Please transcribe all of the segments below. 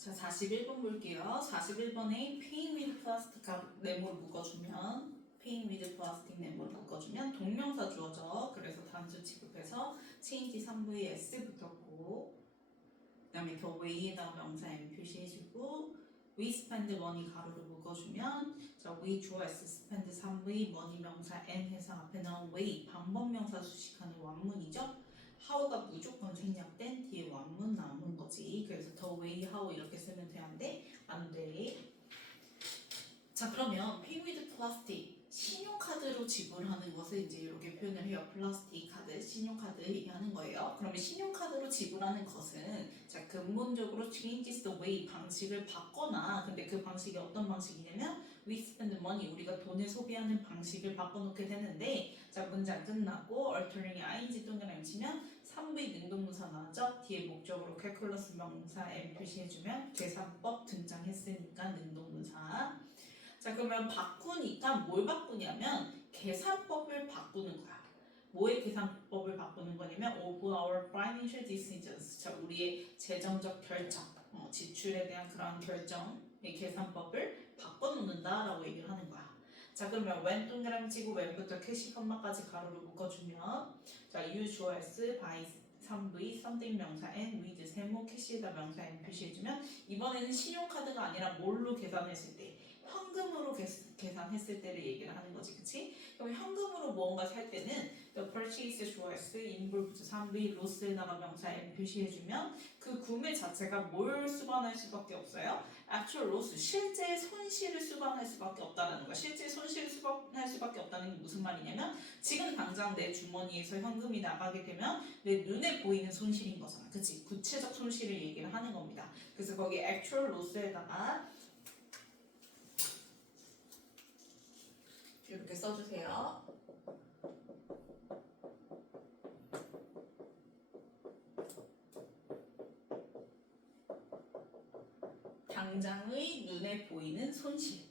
자, 41번 볼게요. 41번에 paying with plastic 네모를 묶어주면 paying with plastic 네모를 묶어주면 동명사 주어져. 그래서 단수 취급해서 change 3부의 s 붙었고 그 다음에 the way에다가 명사 m 표시해주고 we spend money 가로로 묶어주면 자, we 주어 s spend 3부의 money 명사 n 해서 앞에 나온 way 방법명사 수식하는 완문이죠. how가 무조건 생략된 뒤에 완문 나오는 거지. 그래서 the way how 이렇게 쓰면 돼, 안 돼? 안 돼. 자, 그러면 pay with plastic 신용카드로 지불하는 것을 이제 이렇게 표현을 해요. 플라스틱 카드, 신용카드 얘기하는 거예요. 그러면 신용카드로 지불하는 것은 자, 근본적으로 changes the way 방식을 바꿔놔. 근데 그 방식이 어떤 방식이냐면 we spend money 우리가 돈을 소비하는 방식을 바꿔놓게 되는데 자, 문장 끝나고 altering ing 동그라미 치면 3부의 능동문사 나왔죠? 뒤에 목적으로 calculus 명사 m 표시해주면 계산법 등장했으니까 능동문사. 자, 그러면 바꾸니까 뭘 바꾸냐면 계산법을 바꾸는 거야. 뭐의 계산법을 바꾸는 거냐면 of our financial decisions. 자, 우리의 재정적 결정, 지출에 대한 그런 결정의 계산법을 바꿔놓는다라고 얘기를 하는 거야. 자, 그러면 when 동그라미 치고 when부터 캐시 컴마까지 가로로 묶어주면 자, you 주어 s by 3v something 명사 n with 세모 캐시에다 명사 n 표시해주면 이번에는 신용카드가 아니라 뭘로 계산했을 때 현금으로 계산했을 때를 얘기를 하는 거지, 그치? 그럼 현금으로 무언가 살 때는 the purchase 주어 s involve 3v loss에다가 명사 n 표시해주면 그 구매 자체가 뭘 수반할 수밖에 없어요? actual loss, 실제 손실을 수반할 수밖에 없다는 거야. 실제 손실을 수반할 수밖에 없다는 게 무슨 말이냐면 지금 당장 내 주머니에서 현금이 나가게 되면 내 눈에 보이는 손실인 거잖아, 그치? 구체적 손실을 얘기를 하는 겁니다. 그래서 거기 actual loss에다가 이렇게 써주세요. 당장의 눈에 보이는 손실.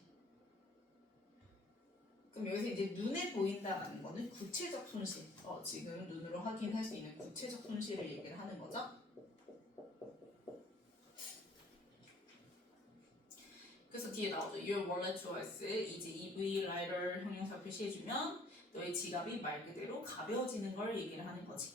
그럼 여기서 이제 눈에 보인다라는 거는 구체적 손실. 지금 눈으로 확인할 수 있는 구체적 손실을 얘기를 하는 거죠. 그래서 뒤에 나오죠. Your wallet choice. 이제 EV 라이더 형용사 표시해주면 너의 지갑이 말 그대로 가벼워지는 걸 얘기를 하는 거지.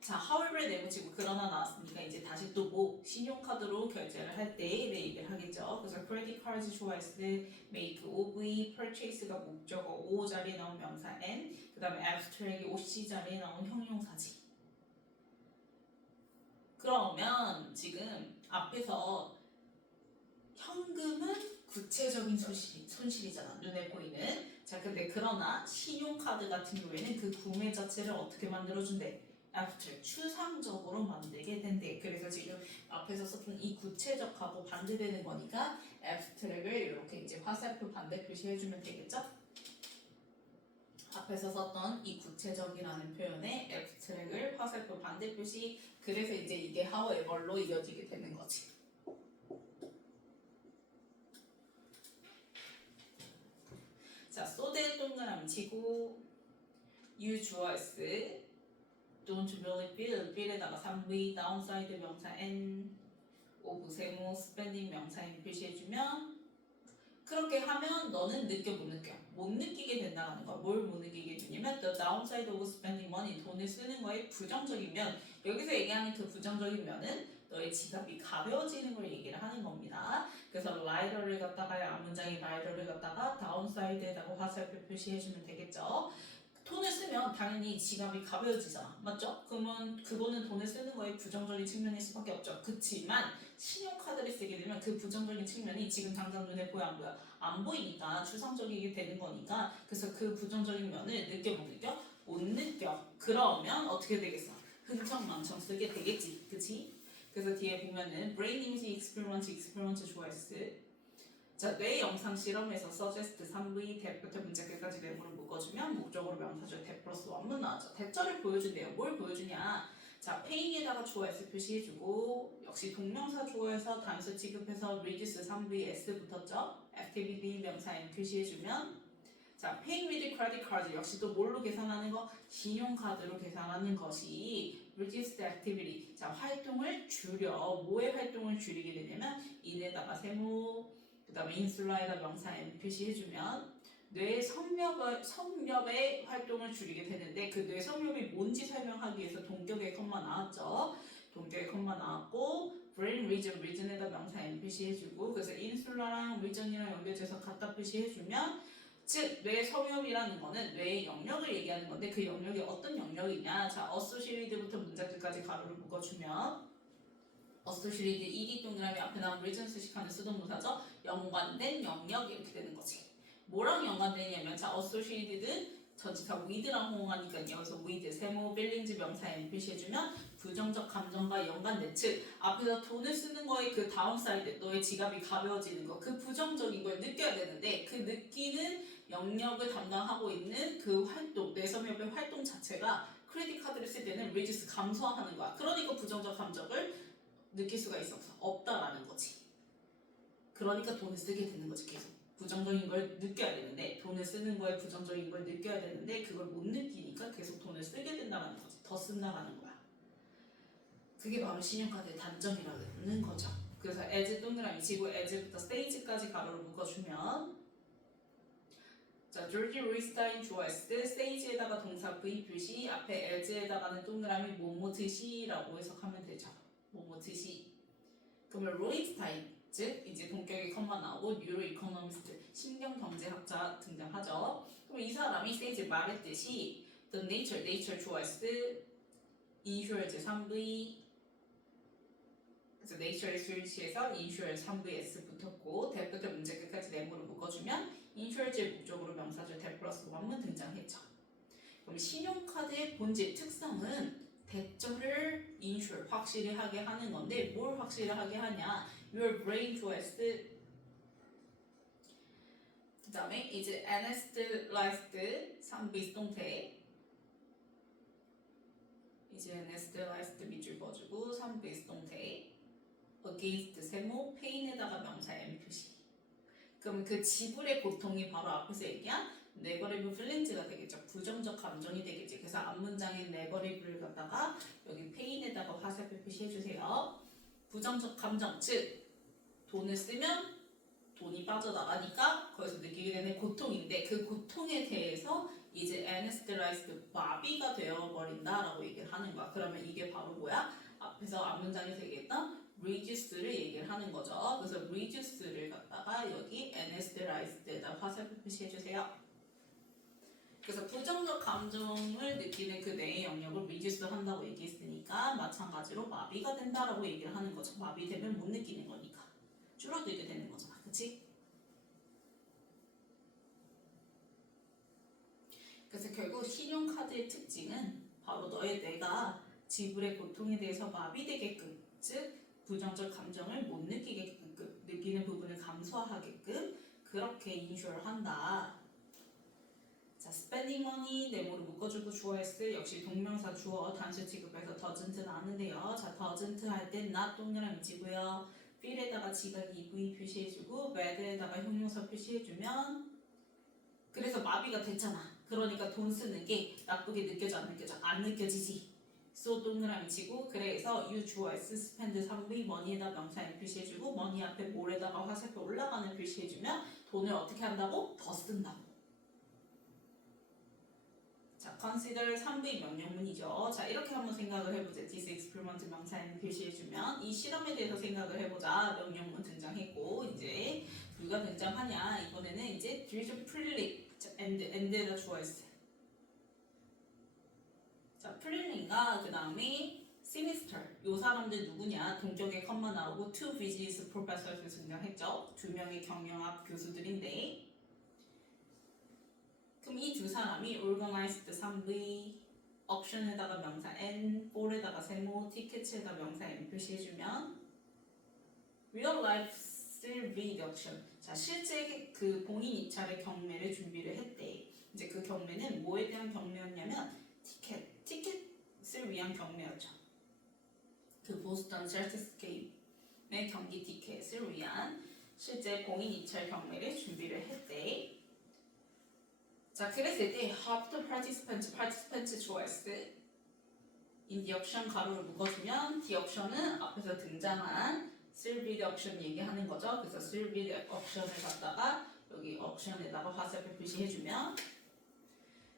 자, however 내붙이고 그러나 나왔으니까 이제 다시 또 뭐 신용카드로 결제를 할 때를 얘기를 하겠죠. 그래서 credit cards choice, make, OV, purchase가 목적어 O 자리에 나온 명사 N, 그 다음에 abstract OC 자리에 나온 형용사지. 그러면 지금 앞에서 현금은 구체적인 손실이잖아, 눈에 보이는. 자, 근데 그러나 신용카드 같은 경우에는 그 구매 자체를 어떻게 만들어준대? abstract, 추상적으로 만들게 된대. 그래서 지금 앞에서 썼던 이 구체적하고 반대되는 거니까 abstract을 이렇게 이제 화살표 반대 표시해주면 되겠죠? 앞에서 썼던 이 구체적이라는 표현에 abstract을 화살표 반대 표시. 그래서 이제 이게 however로 이어지게 되는 거지. 자, so that 동그라미 치고 you 주어 s don't really feel feel에다가 3v downside 명사 n of 세모 spending 명사 n 표시해주면 그렇게 하면 너는 느껴 못 느껴? 못 느끼게 된다는 거야. 뭘 못 느끼게 되냐면 the downside of spending money 돈을 쓰는 거에 부정적인 면. 여기서 얘기하는 그 부정적인 면은 너의 지갑이 가벼워지는 걸 얘기를 하는 겁니다. 그래서 라이더를 갖다가 앞문장에 라이더를 갖다가 다운사이드에다가 화살표 표시해주면 되겠죠. 돈을 쓰면 당연히 지갑이 가벼워지잖아, 맞죠? 그러면 그거는 돈을 쓰는 거에 부정적인 측면일 수밖에 없죠. 그치만 신용카드를 쓰게 되면 그 부정적인 측면이 지금 당장 눈에 보여 안 보여? 안 보이니까 추상적이게 되는 거니까 그래서 그 부정적인 면을 느껴 못 느껴? 못 느껴. 그러면 어떻게 되겠어? 흥청망청 쓰게 되겠지, 그치? 그래서 뒤에 보면은 brain image experiment 좋아했어. 자, 뇌 영상 실험에서 suggest 3v 대부터 문제 끝까지 내용을 묶어주면 목적으로 명사절 대 플러스 원문 나왔죠. 대절을 보여준대요. 뭘 보여주냐? 자, paying에다가 주어 s 표시해주고 역시 동명사 주어에서 단수 취급해서 reduce 3v s 붙었죠. activity 명사 n 표시해주면 자, paying with credit card 역시 또 뭘로 계산하는 거? 신용카드로 계산하는 것이 reduce the activity. 자, 활동을 줄여. 뭐의 활동을 줄이게 되냐면 in에다가 세모, 그 다음에 인슐라에다 명사 n 표시해주면 뇌 성엽의 활동을 줄이게 되는데 그 뇌 성엽이 뭔지 설명하기 위해서 동격의 컴마 나왔죠. 동격의 컴마 나왔고 brain region에다 명사 n 표시해주고 그래서 인슐라랑 region이랑 연결돼서 갖다 표시해주면 즉 뇌 성엽이라는 거는 뇌의 영역을 얘기하는 건데 그 영역이 어떤 영역이냐. 자, associated부터 문장들까지 가로를 묶어주면 associated 1이 동그라미 앞에 나온 region 수식하는 수동무사죠. 연관된 영역 이렇게 되는 거지. 뭐랑 연관되냐면 자, associated은 전치사 with랑 호응하니까요. 그래서 with, 세모, feelings 명사 n 표시해주면 부정적 감정과 연관된 즉 앞에서 돈을 쓰는 거에 그 다음 사이드 너의 지갑이 가벼워지는 거 그 부정적인 걸 느껴야 되는데 그 느끼는 영역을 담당하고 있는 그 활동 뇌섬유의 활동 자체가 크레딧 카드를 쓸 때는 reduce 감소하는 거야. 그러니까 부정적 감정을 느낄 수가 없다라는 거지. 그러니까 돈을 쓰게 되는 거지. 계속 부정적인 걸 느껴야 되는데 돈을 쓰는 거에 부정적인 걸 느껴야 되는데 그걸 못 느끼니까 계속 돈을 쓰게 된다는 거지. 더 쓴다라는 거야. 그게 바로 신용카드의 단점이라는 거죠. 그래서 as 동그라미 치고 as부터 stage까지 가로를 묶어주면 자, 조지 루이스타인 좋아했을 때 stage에다가 동사 V 표시 앞에 as에다가는 동그라미 뭐뭐 듯이라고 해석하면 되죠. 뭐뭐 듯이. 그러면 로이스타인 즉 이제 동격의 컴마 나오고 뉴로 이코노미스트 신경경제학자 등장하죠. 그럼 이 사람이 stage 말했듯이 the nature 좋아했을 때 insurance 3V 그래서 nature의 수일시에서 insurance 3VS 붙었고 대부터 문제 끝까지 네모를 묶어주면 insurance의 목적으로 명사절 대 플러스 1문 등장했죠. 그럼 신용카드의 본질 특성은 대절을 insure 확실히 하게 하는 건데 뭘 확실히 하게 하냐 your brain 좋아했을 그 다음에 이제 anesthetized 3V 수동태 이제 anesthetized 밑줄 그어주고 3V 수동태 against 세모 pain에다가 명사 m 표시 그럼 그 지불의 고통이 바로 앞에서 얘기한 네거리브 필링즈가 되겠죠. 부정적 감정이 되겠지. 그래서 앞문장에 네거리브를 갖다가 여기 페인에다가 화살표 표시해주세요. 부정적 감정, 즉 돈을 쓰면 돈이 빠져나가니까 거기서 느끼게 되는 고통인데 그 고통에 대해서 이제 anestheticed 마비가 되어버린다라고 얘기를 하는 거야. 그러면 이게 바로 뭐야? 앞에서 앞문장에서 얘기했던 reduce를 얘기를 하는 거죠. 그래서 reduce를 갖다가 여기 anesthetized에다 화살표 표시해주세요. 그래서 부정적 감정을 느끼는 그 뇌의 영역을 reduce 한다고 얘기했으니까 마찬가지로 마비가 된다라고 얘기를 하는 거죠. 마비되면 못 느끼는 거니까 줄어들게 되는 거잖아, 그치? 그래서 결국 신용카드의 특징은 바로 너의 뇌가 지불의 고통에 대해서 마비되게끔 즉 부정적 감정을 못 느끼게끔 느끼는 부분을 감소하게끔 그렇게 인슈어를 한다. 자, spending money 네모로 묶어주고 주어했을 역시 동명사 주어 단수 취급해서 doesn't 나왔는데요. 자, doesn't 할 땐 not 동그라미 치고요. feel에다가 지각 EV 표시해주고 bad에다가 형용사 표시해주면 그래서 마비가 됐잖아. 그러니까 돈 쓰는 게 나쁘게 느껴져 안 느껴져? 안 느껴지지. so 동그라미 치고 그래서 you 주어 s spend 3V money에다 명사 n 표시해주고 money 앞에 뭘에다가 화살표 올라가는 표시해주면 돈을 어떻게 한다고? 더 쓴다고. 자, consider 3V 명령문이죠. 자, 이렇게 한번 생각을 해보자. this experiment 명사 n 표시해주면 이 실험에 대해서 생각을 해보자. 명령문 등장했고 이제 누가 등장하냐? 이번에는 이제 뒤에 플릭 end에다 주어 s 자, 플릴링과 그 다음에 시니스터 요 사람들 누구냐? 동격의 컴마 나오고 two business professors 등장했죠. 두 명의 경영학 교수들인데 그럼 이 두 사람이 organized 3V auction에다가 명사 n, 볼에다가 세모, 티켓에다 명사 n 표시해주면 real life survey auction 자, 실제 그 본인 입찰의 경매를 준비를 했대. 이제 그 경매는 뭐에 대한 경매였냐면 티켓을 위한 경매였죠. 그 보스턴 셀틱스케이프의 경기 티켓을 위한 실제 공인 입찰 경매를 준비를 했대. 자, 그랬을 때 half the participants 좋아했을 in the auction 가로를 묶어주면 the auction은 앞에서 등장한 Sylvie auction 얘기하는 거죠. 그래서 Sylvie auction을 갖다가 여기 auction에다가 화살표 표시해주면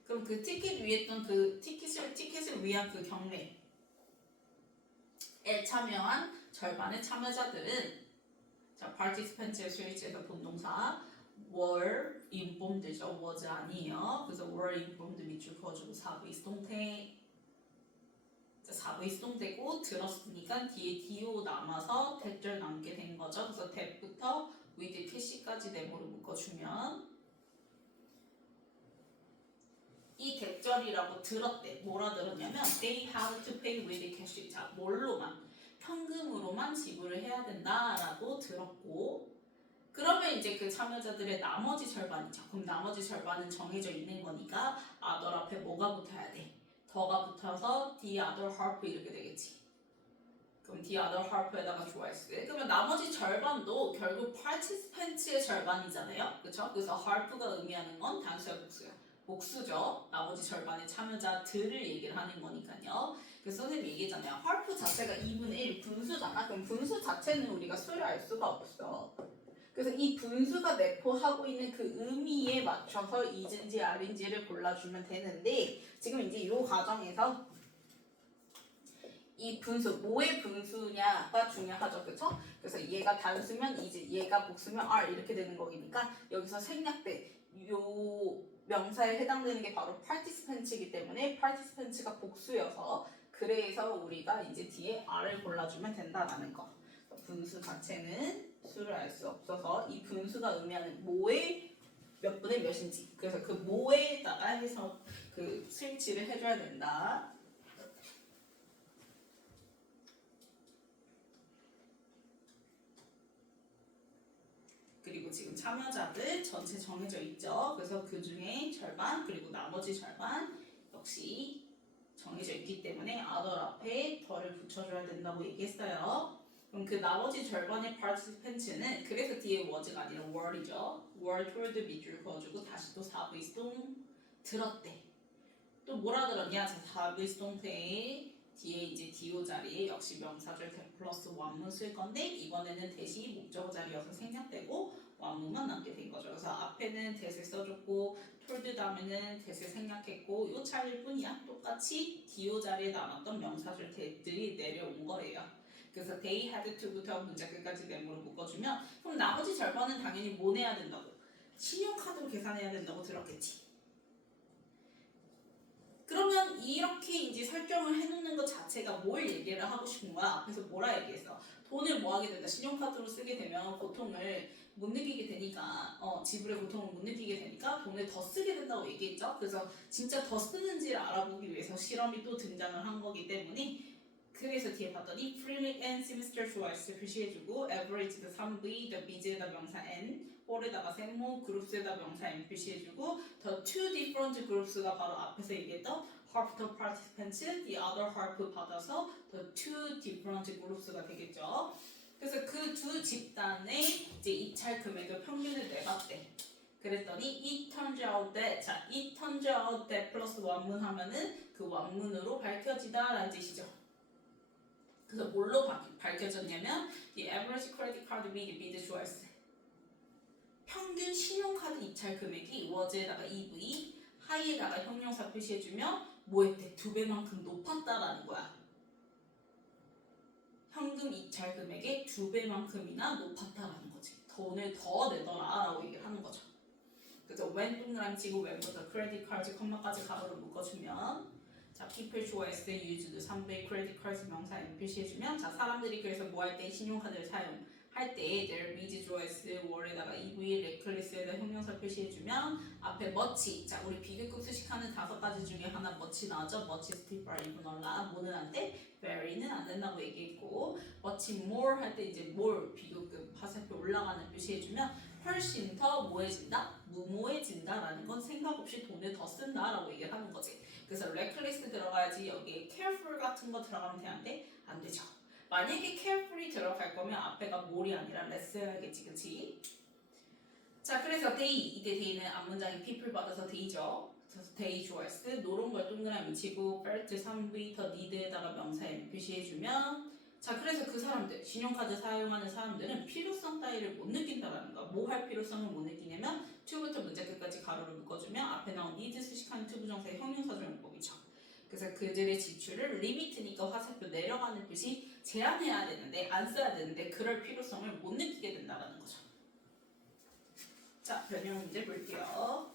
그럼 그 티켓 위에 있던 그 티켓을 위한 그 경매에 참여한 절반의 참여자들은 자 participants의 수일제에서 본동사 were informed죠. was 아니에요. 그래서 were informed 밑줄 그어주고 4V 수동태 자 4V 수동태고 들었으니까 뒤에 do 남아서 대절 남게 된 거죠. 그래서 that부터 with cash까지 네모를 묶어주면 이 대절이라고 들었대. 뭐라 들었냐면 they have to pay with cash. 자 뭘로만 현금으로만 지불을 해야 된다라고 들었고 그러면 이제 그 참여자들의 나머지 절반이죠. 그럼 나머지 절반은 정해져 있는 거니까 other 앞에 뭐가 붙어야 돼? 더가 붙어서 the other half 이렇게 되겠지. 그럼 the other half에다가 주어했을 때 그러면 나머지 절반도 결국 participants의 절반이잖아요. 그렇죠? 그래서 half가 의미하는 건 단수야 복수야. 복수죠. 나머지 절반의 참여자들을 얘기를 하는 거니까요. 그래서 선생님이 얘기했잖아요. half 자체가 2분의 1 분수잖아. 그럼 분수 자체는 우리가 수를 알 수가 없어. 그래서 이 분수가 내포하고 있는 그 의미에 맞춰서 is인지 are인지를 골라주면 되는데 지금 이제 이 과정에서 이 분수, 뭐의 분수냐가 중요하죠. 그쵸? 그래서 얘가 단수면 is, 얘가 복수면 are 이렇게 되는 거니까 여기서 생략된 요 명사에 해당되는 게 바로 participants이기 때문에 participants가 복수여서 그래서 우리가 이제 뒤에 are를 골라주면 된다라는 거. 분수 자체는 수를 알 수 없어서 이 분수가 의미하는 뭐의 몇 분의 몇인지 그래서 그 뭐에다가 해서 그 스위치를 해줘야 된다. 그리고 지금 참여자들 전체 정해져 있죠. 그래서 그 중에 절반 그리고 나머지 절반 역시 정해져 있기 때문에 other 앞에 더를 붙여줘야 된다고 얘기했어요. 그럼 그 나머지 절반의 participants는 그래서 뒤에 was가 아니라 were이죠. were told 밑줄 그어주고 다시 또 4V 수동 들었대. 또 뭐라 들었냐? 자 4V 수동태에 뒤에 이제 do 자리에 역시 명사절 that 플러스 완문 쓸 건데 이번에는 that이 목적어 자리여서 생략되고 완문만 남게 된 거죠. 그래서 앞에는 that을 써줬고 told 다음에는 that을 생략했고 요 차이일 뿐이야. 똑같이 do 자리에 남았던 명사절 that들이 내려온 거예요. 그래서 they had to부터 문자 끝까지 네모로 묶어주면 그럼 나머지 절반은 당연히 뭐 내야 된다고? 신용카드로 계산해야 된다고 들었겠지. 그러면 이렇게 이제 설정을 해놓는 것 자체가 뭘 얘기를 하고 싶은 거야? 앞에서 뭐라 얘기했어? 돈을 뭐 하게 된다? 신용카드로 쓰게 되면 고통을 못 느끼게 되니까 지불의 고통을 못 느끼게 되니까 돈을 더 쓰게 된다고 얘기했죠? 그래서 진짜 더 쓰는지를 알아보기 위해서 실험이 또 등장을 한 거기 때문에 그래서 뒤에 봤더니 freely and semester choice 표시해주고 average 3V, the bid에다 명사 n, whole에다가 세모, groups에다 명사 n 표시해주고 the two different groups가 바로 앞에서 얘기했던 half the participants, the other half 받아서 the two different groups가 되겠죠. 그래서 그 두 집단의 이제 입찰 금액의 평균을 내봤대. 그랬더니 it turns out that 자 it turns out that 플러스 완문 하면은 그 완문으로 밝혀지다 라는 뜻이죠. 그래서 뭘로 밝혀졌냐면 the average credit card bid choice 평균 신용카드 입찰 금액이 was에다가 EV, high에다가 형용사 표시해주면 뭐 했대? 2배만큼 높았다라는 거야. 현금 입찰 금액의 2배만큼이나 높았다라는 거지. 돈을 더 내더라 라고 얘기를 하는 거죠. 그래서 when 동그라미 치고 when부터 credit card 컴마까지 가로를 묶어주면 자, people choice used 3배 credit card 명사 n 표시해주면 자, 사람들이 그래서 뭐 할 때 신용카드를 사용할 때 their means choice word에다가 EV, reckless에다 형용사 표시해주면 앞에 much 자, 우리 비교급 수식하는 5가지 중에 하나 much 나왔죠? much, steep, even, 올라 뭐는 안 돼? very는 안 된다고 얘기했고 much more 할 때 이제 more 비교급 화살표 올라가는 표시해주면 훨씬 더 뭐해진다? 무모해진다라는 건 생각 없이 돈을 더 쓴다라고 얘기를 하는 거지. 그래서 reckless 들어가야지 여기에 careful 같은 거 들어가면 되는데 안 되죠. 만약에 carefully 들어갈 거면 앞에가 more이 아니라 less여야겠지, 그치? 자, 그래서 they 이때 day는 앞문장이 people 받아서 day죠. 그래서 they 주어 S 노란 걸 동그라미 치고 felt 3V 더 need에다가 명사 M 표시해주면 자 그래서 그 사람들 신용카드 사용하는 사람들은 필요성 따위를 못 느낀다라는 거야. 뭐 할 필요성을 못 느끼냐면 to부터 문제 끝까지 가로를 묶어주면 앞에 나온 need 수식하는 to 부정사의 형용사조용법이죠. 그래서 그들의 지출을 리미트니까 화살표 내려가는 뜻이 제한해야 되는데 안 써야 되는데 그럴 필요성을 못 느끼게 된다는 거죠. 자 변형 문제 볼게요.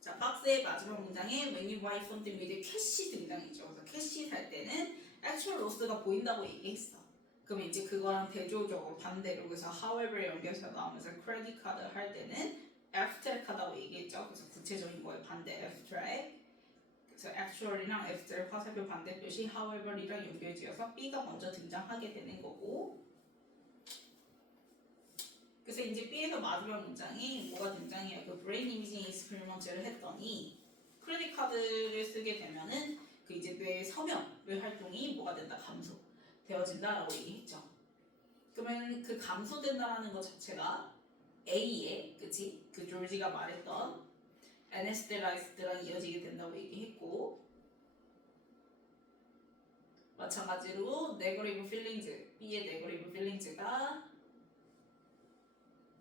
자 박스의 마지막 문장에 when you buy something with cash 등장이죠. 그래서 캐시 살 때는 actual loss가 보인다고 얘기했어. 그럼 이제 그거랑 대조적으로 반대로 그래서 however 연결해서 나오면서 크레딧 카드 할 때는 abstract 하다고 얘기했죠. 그래서 구체적인 거에 반대 abstract. 그래서 actual이랑 abstract 화살표 반대 표시 however이랑 연결지어서 B가 먼저 등장하게 되는 거고. 그래서 이제 B에서 마지막 문장이 뭐가 등장해요? 그 brain imaging experiment를 했더니 크레딧 카드를 쓰게 되면은 그 이제 뇌의 섬유 활동이 뭐가 된다? 감소되어진다라고 얘기했죠. 그러면 그 감소된다라는 것 자체가 A의 그치? 그 조지가 말했던 anesthetised랑 이어지게 된다고 얘기했고 마찬가지로 negative feelings B의 negative feelings가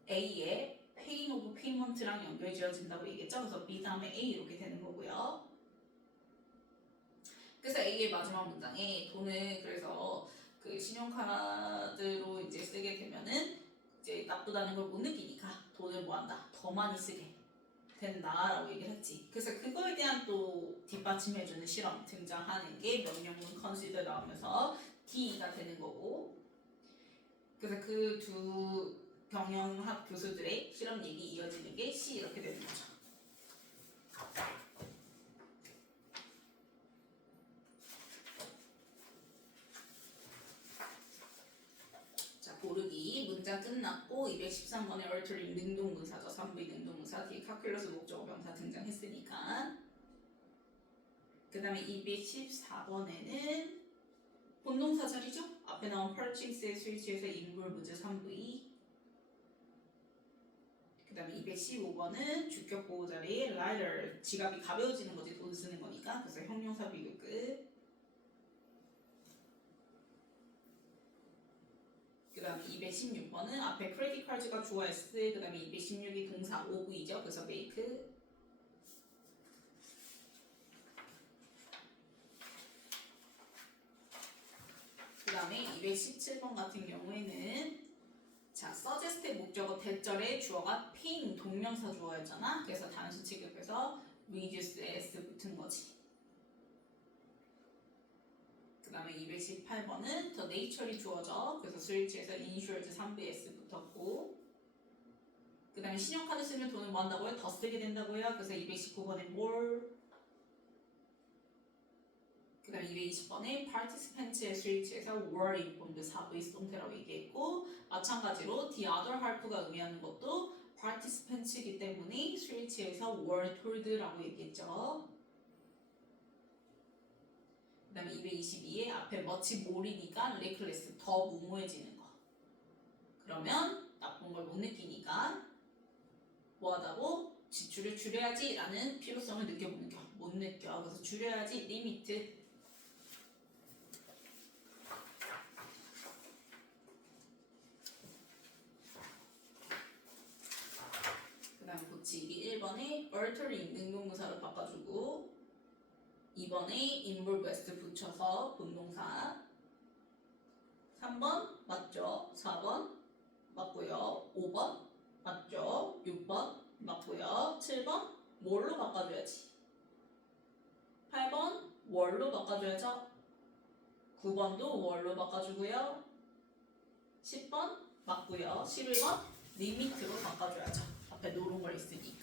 A의 pain of payment랑 연결지어진다고 얘기했죠. 그래서 B 다음에 A 이렇게 되는 거고요. 그래서 A의 마지막 문장에 돈을 그래서 그 신용카드로 이제 쓰게 되면은 이제 나쁘다는 걸 못 느끼니까 돈을 뭐 한다? 더 많이 쓰게 된다라고 얘기를 했지. 그래서 그거에 대한 또 뒷받침해주는 실험 등장하는 게 명령문 consider 나오면서 D가 되는 거고. 그래서 그 두 경영학 교수들의 실험 얘기 이어지는 게 C 이렇게 되는 거죠. 자 고르기 문장 끝났고 213번의 altering 능동문사죠. 3V 능동문사 뒤에 calculus 목적어 명사 등장했으니까 그 다음에 214번에는 본동사 자리죠. 앞에 나온 purchase의 스위치에서 인물 문제 3V 그 다음에 215번은 주격 보호 자리에 lighter 지갑이 가벼워지는 거지 돈 쓰는 거니까 그래서 형용사 비교급 그 다음에 216번은 앞에 크레딧 카드가 주어 S 그 다음에 216이 동사 OV죠. 그래서 make 그 다음에 217번 같은 경우에는 자, suggest의 목적어 대절에 주어가 paying 동명사 주어였잖아. 그래서 단수 취급해서 reduce s 붙은 거지. 그 다음에 218번은 the nature이 주어져. 그래서 스위치에서 insured 3bs 붙었고 그 다음에 신용카드 쓰면 돈을 뭐 한다고요? 더 쓰게 된다고요. 그래서 219번에 more 그 다음에 220번에 participant의 스위치에서 were informed 4V 수동태라고 얘기했고 마찬가지로 the other half가 의미하는 것도 participant이기 때문에 스위치에서 were told라고 얘기했죠. 그 다음에 222에 앞에 much more이니까 reckless 더 무모해지는 거. 그러면 나쁜 걸 못 느끼니까 뭐하다고? 지출을 줄여야지 라는 필요성을 못 느껴. 그래서 줄여야지 limit 그 다음 고치기 1번에 altering 능동문사로 바꿔주고 2번에 involve s 붙여서 본동사 3번 맞죠? 4번 맞고요. 5번 맞죠? 6번 맞고요. 7번 뭘로 바꿔줘야지? 8번 월로 바꿔줘야죠. 9번도 월로 바꿔주고요. 10번 맞고요. 11번 리미트로 바꿔줘야죠. 앞에 노른 걸 있으니